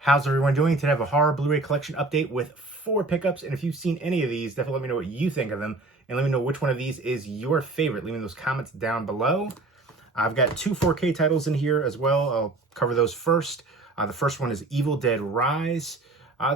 How's everyone doing? Today I have a horror Blu-ray collection update with 4 pickups, and if you've seen any of these, definitely let me know what you think of them, and let me know which one of these is your favorite. Leave me those comments down below. I've got 2 4K titles in here as well. I'll cover those first. The first one is Evil Dead Rise.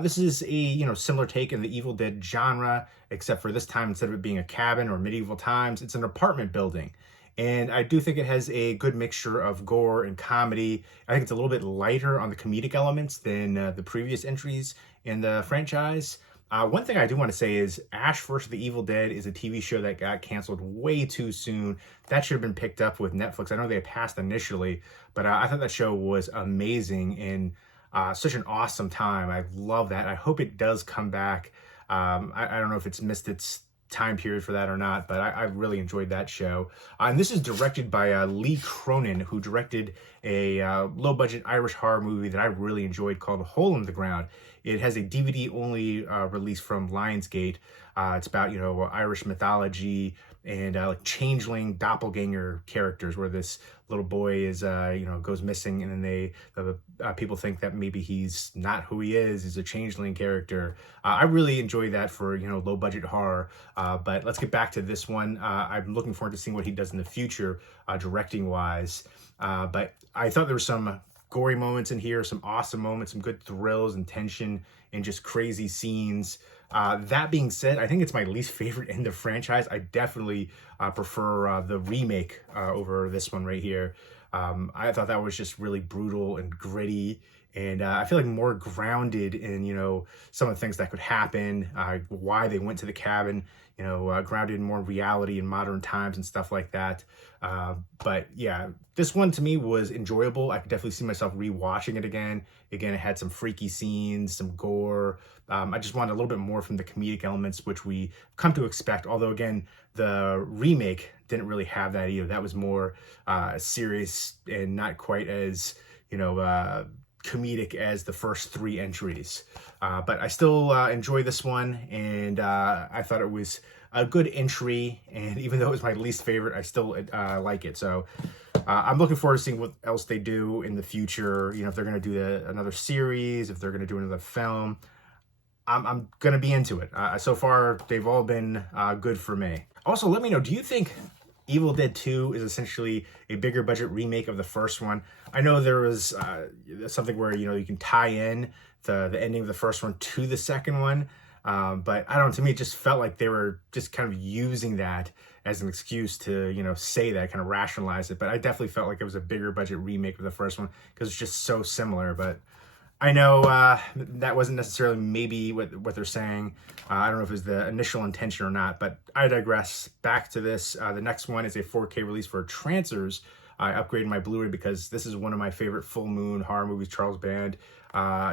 This is a similar take in the Evil Dead genre, except for this time, instead of it being a cabin or medieval times, it's an apartment building. And I do think it has a good mixture of gore and comedy. I think it's a little bit lighter on the comedic elements than the previous entries in the franchise. One thing I do want to say is Ash vs. the Evil Dead is a TV show that got canceled way too soon. That should have been picked up with Netflix. I know they passed initially, but I thought that show was amazing and such an awesome time. I love that. I hope it does come back. I don't know if it's missed its time period for that or not, but I really enjoyed that show. And this is directed by Lee Cronin, who directed a low-budget Irish horror movie that I really enjoyed called Hole in the Ground. It has a DVD-only release from Lionsgate. It's about, Irish mythology and like changeling doppelganger characters, where this little boy is, goes missing, and then people think that maybe he's not who he is. He's a changeling character. I really enjoy that for, low budget horror. But let's get back to this one. I'm looking forward to seeing what he does in the future, directing wise. But I thought there were some gory moments in here, some awesome moments, some good thrills and tension and just crazy scenes. That being said, I think it's my least favorite in the franchise. I definitely prefer the remake over this one right here. I thought that was just really brutal and gritty, and I feel like more grounded in, some of the things that could happen, why they went to the cabin, grounded in more reality in modern times and stuff like that. But yeah, this one to me was enjoyable. I could definitely see myself rewatching it again. Again, it had some freaky scenes, some gore. I just wanted a little bit more from the comedic elements, which we come to expect. Although again, the remake didn't really have that either. That was more serious and not quite as, comedic as the first 3 entries. But I still enjoy this one, and I thought it was a good entry, and even though it was my least favorite, I still like it. So I'm looking forward to seeing what else they do in the future. If they're going to do another series, if they're going to do another film, I'm going to be into it. So far, they've all been good for me. Also, let me know, do you think Evil Dead 2 is essentially a bigger budget remake of the first one? I know there was something where, you can tie in the ending of the first one to the second one. But I don't know, to me, it just felt like they were just kind of using that as an excuse to, say that, kind of rationalize it. But I definitely felt like it was a bigger budget remake of the first one because it's just so similar. But I know that wasn't necessarily maybe what they're saying. I don't know if it was the initial intention or not, but I digress. Back to this. The next one is a 4K release for Transistors. I upgraded my Blu-ray because this is one of my favorite full moon horror movies, Charles Band.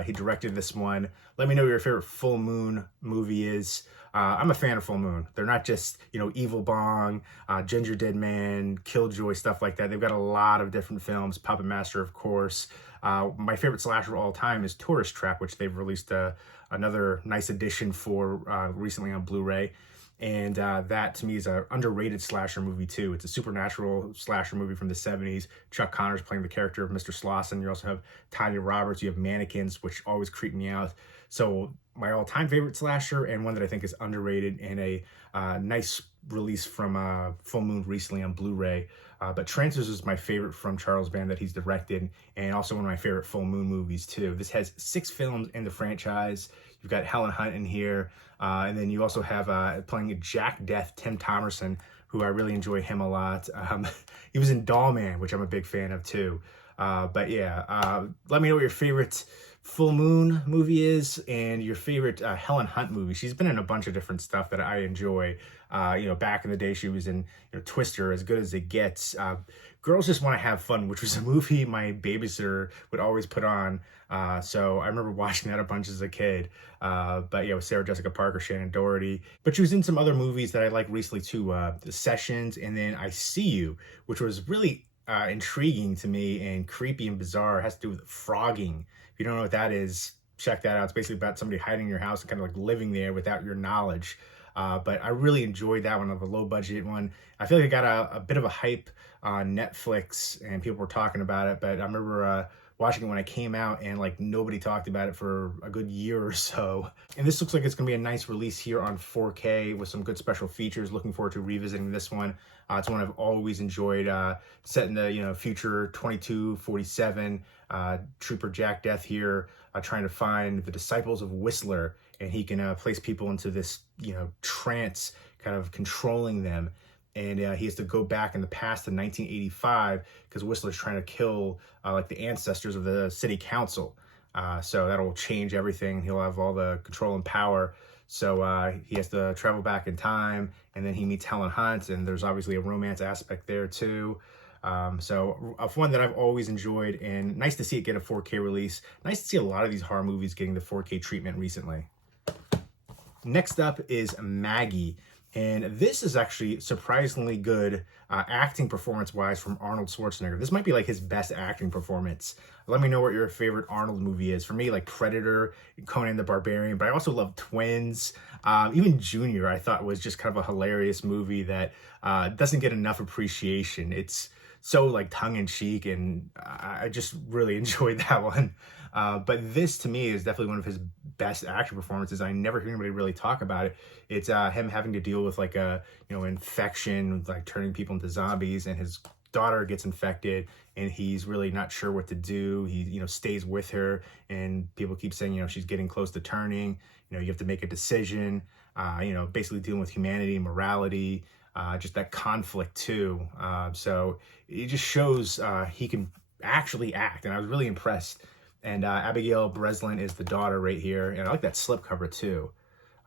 He directed this one. Let me know what your favorite full moon movie is. I'm a fan of full moon. They're not just, Evil Bong, Ginger Dead Man, Killjoy, stuff like that. They've got a lot of different films. Puppet Master, of course. My favorite slasher of all time is Tourist Trap, which they've released another nice edition for recently on Blu-ray. And that, to me, is an underrated slasher movie, too. It's a supernatural slasher movie from the 70s. Chuck Connor's playing the character of Mr. Slauson. You also have Tanya Roberts. You have Mannequins, which always creep me out. So my all-time favorite slasher, and one that I think is underrated, and a nice release from Full Moon recently on Blu-ray. But Transistors is my favorite from Charles Band that he's directed, and also one of my favorite Full Moon movies, too. This has 6 films in the franchise. You've got Helen Hunt in here, and then you also have playing Jack Death, Tim Thomerson, who I really enjoy him a lot. He was in Doll Man, which I'm a big fan of, too. But yeah, let me know what your favorite Full Moon movie is and your favorite Helen Hunt movie. She's been in a bunch of different stuff that I enjoy. Back in the day, she was in Twister, As Good as It Gets. Girls Just Want to Have Fun, which was a movie my babysitter would always put on. So I remember watching that a bunch as a kid. But yeah, with Sarah Jessica Parker, Shannon Doherty. But she was in some other movies that I like recently too. The Sessions, and then I See You, which was really intriguing to me and creepy and bizarre. It has to do with frogging. If you don't know what that is, check that out. It's basically about somebody hiding in your house and kind of like living there without your knowledge. But I really enjoyed that one, of a low budget one. I feel like it got a bit of a hype on Netflix and people were talking about it, but I remember watching it when I came out, and like nobody talked about it for a good year or so. And this looks like it's gonna be a nice release here on 4K with some good special features. Looking forward to revisiting this one. It's one I've always enjoyed, set in the future 2247. Trooper Jack Death here, trying to find the disciples of Whistler, and he can place people into this trance, kind of controlling them. And he has to go back in the past to 1985 because Whistler's trying to kill like the ancestors of the city council. So that'll change everything. He'll have all the control and power. So he has to travel back in time, and then he meets Helen Hunt, and there's obviously a romance aspect there too. So one that I've always enjoyed, and nice to see it get a 4K release. Nice to see a lot of these horror movies getting the 4K treatment recently. Next up is Maggie. And this is actually surprisingly good acting performance-wise from Arnold Schwarzenegger. This might be like his best acting performance. Let me know what your favorite Arnold movie is. For me, like Predator, Conan the Barbarian, but I also love Twins. Even Junior, I thought was just kind of a hilarious movie that doesn't get enough appreciation. It's so like tongue-in-cheek, and I just really enjoyed that one. But this to me is definitely one of his best action performances. I never hear anybody really talk about it. It's him having to deal with like a infection, like turning people into zombies, and his daughter gets infected, and he's really not sure what to do. He stays with her, and people keep saying she's getting close to turning. You have to make a decision. Basically dealing with humanity, morality, just that conflict too. So it just shows he can actually act, and I was really impressed. And Abigail Breslin is the daughter right here. And I like that slipcover too.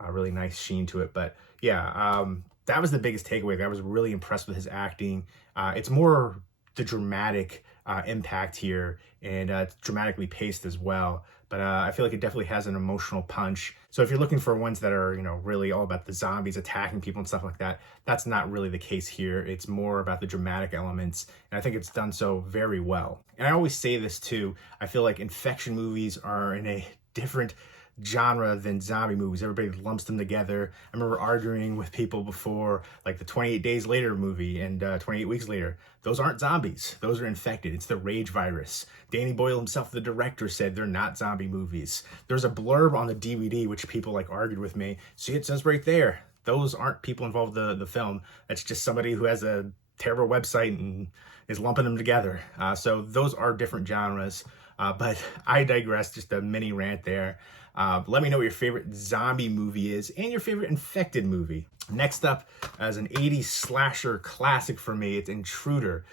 Really nice sheen to it. But yeah, that was the biggest takeaway. I was really impressed with his acting. It's more the dramatic impact here, and it's dramatically paced as well. But I feel like it definitely has an emotional punch. So if you're looking for ones that are, really all about the zombies attacking people and stuff like that, that's not really the case here. It's more about the dramatic elements, and I think it's done so very well. And I always say this too, I feel like infection movies are in a different genre than zombie movies. Everybody lumps them together. I remember arguing with people before, like the 28 Days Later movie and 28 Weeks Later. Those aren't zombies. Those are infected. It's the rage virus. Danny Boyle himself, the director, said they're not zombie movies. There's a blurb on the DVD, which people like argued with me. See, it says right there. Those aren't people involved in the film. That's just somebody who has a terrible website and is lumping them together. So those are different genres. But I digress, just a mini rant there. Let me know what your favorite zombie movie is and your favorite infected movie. Next up, as an 80s slasher classic for me, it's Intruder.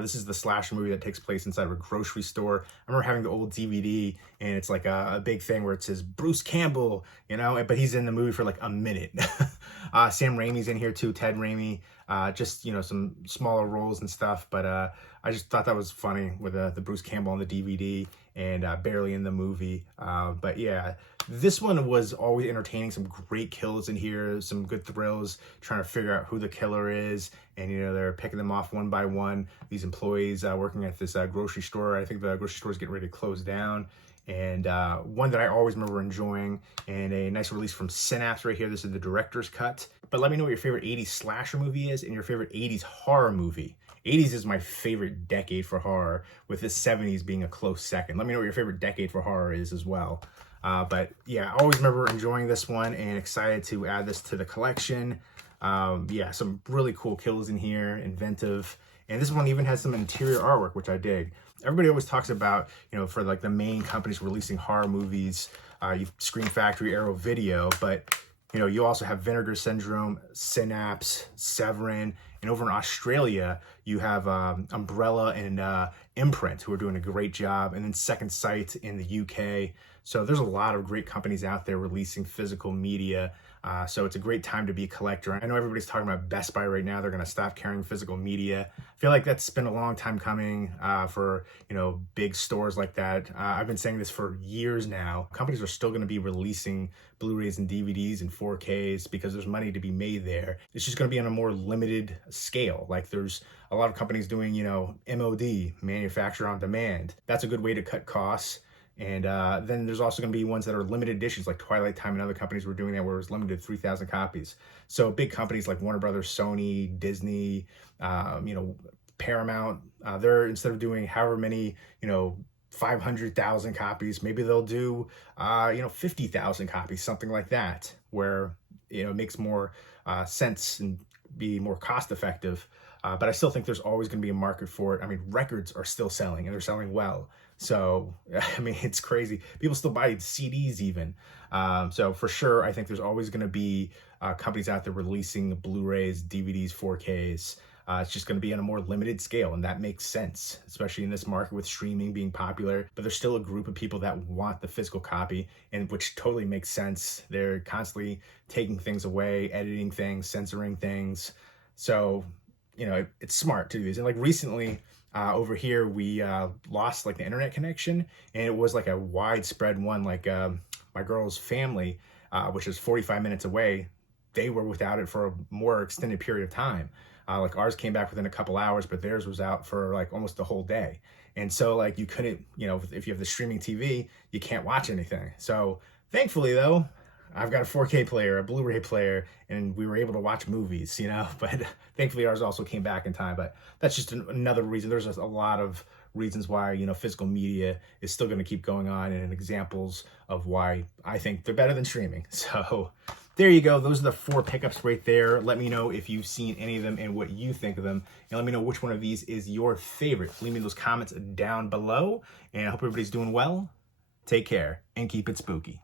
This is the slasher movie that takes place inside of a grocery store. I remember having the old DVD, and it's like a big thing where it says Bruce Campbell, but he's in the movie for like a minute. Sam Raimi's in here too, Ted Raimi, just, some smaller roles and stuff. But I just thought that was funny with the Bruce Campbell on the DVD and barely in the movie. But yeah, this one was always entertaining. Some great kills in here, some good thrills, trying to figure out who the killer is. And, they're picking them off one by one. These employees working at this grocery store. I think the grocery store is getting ready to close down. And one that I always remember enjoying, and a nice release from Synapse right here. This is the director's cut. But let me know what your favorite 80s slasher movie is and your favorite 80s horror movie. 80s is my favorite decade for horror, with the 70s being a close second. Let me know what your favorite decade for horror is as well. But yeah, I always remember enjoying this one and excited to add this to the collection. Yeah, some really cool kills in here, inventive. And this one even has some interior artwork, which I dig. Everybody always talks about, for like the main companies releasing horror movies, you've Scream Factory, Arrow Video, but you also have Vinegar Syndrome, Synapse, Severin, and over in Australia, you have Umbrella and Imprint, who are doing a great job, and then Second Sight in the UK. So there's a lot of great companies out there releasing physical media. So it's a great time to be a collector. I know everybody's talking about Best Buy right now. They're going to stop carrying physical media. I feel like that's been a long time coming for, big stores like that. I've been saying this for years now. Companies are still going to be releasing Blu-rays and DVDs and 4Ks because there's money to be made there. It's just going to be on a more limited scale. Like there's a lot of companies doing, MOD, manufacture on demand. That's a good way to cut costs. And then there's also going to be ones that are limited editions, like Twilight Time and other companies were doing that, where it was limited to 3,000 copies. So big companies like Warner Brothers, Sony, Disney, Paramount, they're, instead of doing however many, 500,000 copies. Maybe they'll do, 50,000 copies, something like that, where, it makes more sense and be more cost effective. But I still think there's always going to be a market for it. I mean, records are still selling, and they're selling well. So, I mean, it's crazy. People still buy CDs even. So for sure, I think there's always going to be companies out there releasing Blu-rays, DVDs, 4Ks. It's just going to be on a more limited scale, and that makes sense, especially in this market with streaming being popular. But there's still a group of people that want the physical copy, and which totally makes sense. They're constantly taking things away, editing things, censoring things. So, it's smart to do this. And like recently, over here, we lost like the internet connection, and it was like a widespread one. Like my girl's family, which is 45 minutes away, they were without it for a more extended period of time. Like ours came back within a couple hours, but theirs was out for like almost the whole day. And so like you couldn't, if you have the streaming TV, you can't watch anything. So thankfully though, I've got a 4K player, a Blu-ray player, and we were able to watch movies, but thankfully ours also came back in time. But that's just another reason. There's a lot of reasons why, physical media is still going to keep going on, and examples of why I think they're better than streaming. So there you go. Those are the 4 pickups right there. Let me know if you've seen any of them and what you think of them. And let me know which one of these is your favorite. Leave me those comments down below. And I hope everybody's doing well. Take care and keep it spooky.